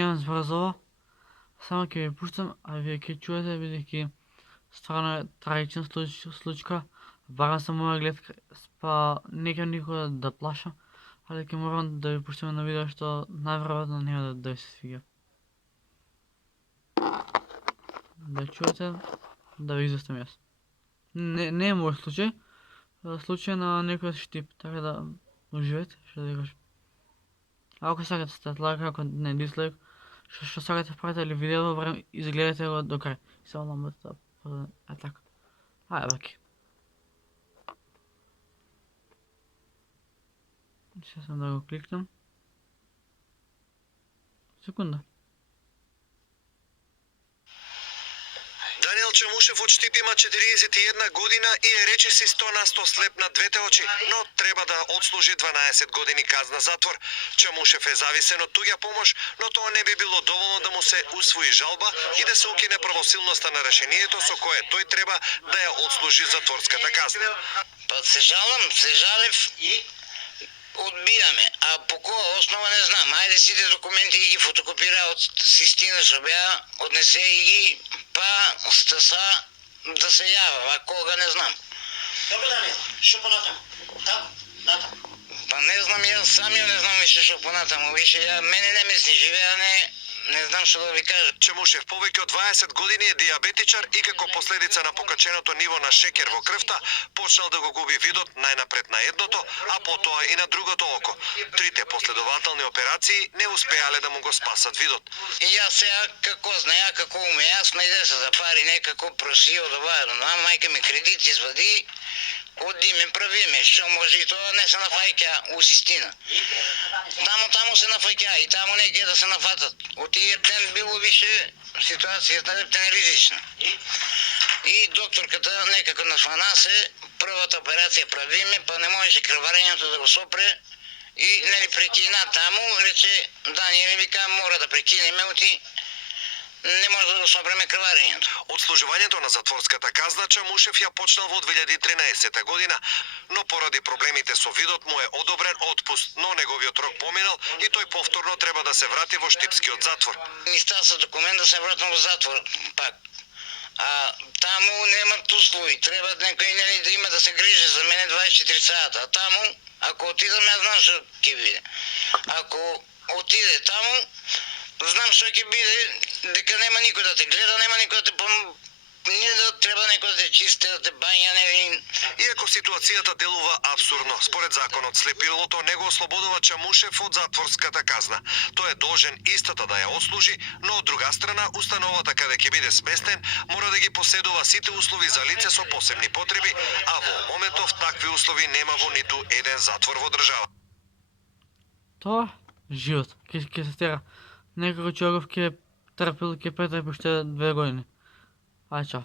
Немам збрзова, само ќе ви пуштам, а вие ќе чуете, бидејќи стварно е трагична случка. Барам се моја гледка, па не ќе никога да плашам, али ќе морам да ви пуштам на видео што најверојатно нема да ви се свиѓа. Да чуете, да ви изостам јас. Не е мој случај, случај на некој штип, така да уживете, што да ви кажам. Ако сакате ставате лайк, ако не дислайк, што сакате правите ли видео, барем изгледате го до крај. Само ламбата, така. Ајде баки. Сега сам да го кликнам. Секунда. Даниел Чамушев од Штип има 41 година и е речиси 100% слеп на двете очи, но треба да одслужи 12 години казна затвор. Чамушев е зависен од туѓа помош, но тоа не би било доволно да му се усвои жалба и да се укине правосилноста на решението со кое тој треба да ја одслужи затворската казна. Па се жалев одбијаме, а по која основа не знам. Ајде сите документи ги фотокопира од систина што беа, однесе и ги, па стаса да се јава, а кога не знам. Добро, Даниел, што понатаму? Натаму. Па не знам, јас самиот не знам више што понатаму, више мене не ме си живеа, не знам што да ви кажам. Чамушев повеќе од 20 години е диабетичар и како последица на покаченото ниво на шекер во крвта почнал да го губи видот најнапред на едното, а потоа и на другото око. Трите последователни операции не успеале да му го спасат видот. И јас сега како знаја, како уме, јас најде се за пари некако просио да бајам, мајка ми кредит извади, одиме, правиме, што може и тоа не се нафаќа у систина. Таму се нафаќа и таму не ќе да се нафатат. Од тие ден било више ситуацијата е ризична. И докторката некако нафана се, првата операција правиме, па не можеше крварењето да го сопре и нели прекина таму, рече Даниеле, вика мора да прекинеме, оти не може да го сопреме крварењето. Одслужувањето на затворската казна Чамушев ја почнал во 2013 година, но поради проблемите со видот му е одобрен отпуст, но неговиот рок поминал и тој повторно треба да се врати во Штипскиот затвор. Ми стаса документ да се вратам во затвор, пак. А таму немат услови, треба некој нели да има да се грижи за мене 24 сата, а таму ако отидам ја знам што ќе биде. Ако отиде таму, знам што ќе биде, дека нема никој да те гледа, нема никој да те не да треба некој да те чисти, да те бања, нели. Иако ситуацијата делува абсурдно, според законот слепилото не го ослободува Чамушев од затворската казна. Тој е должен истата да ја отслужи, но од друга страна установата каде ќе биде сместен мора да ги поседува сите услови за лице со посебни потреби, а во моментов такви услови нема во ниту еден затвор во држава. Тоа живот. Ќе се стера. Некако човеков ќе трпел, ќе претрпи уште 2 години. Ајде, чао.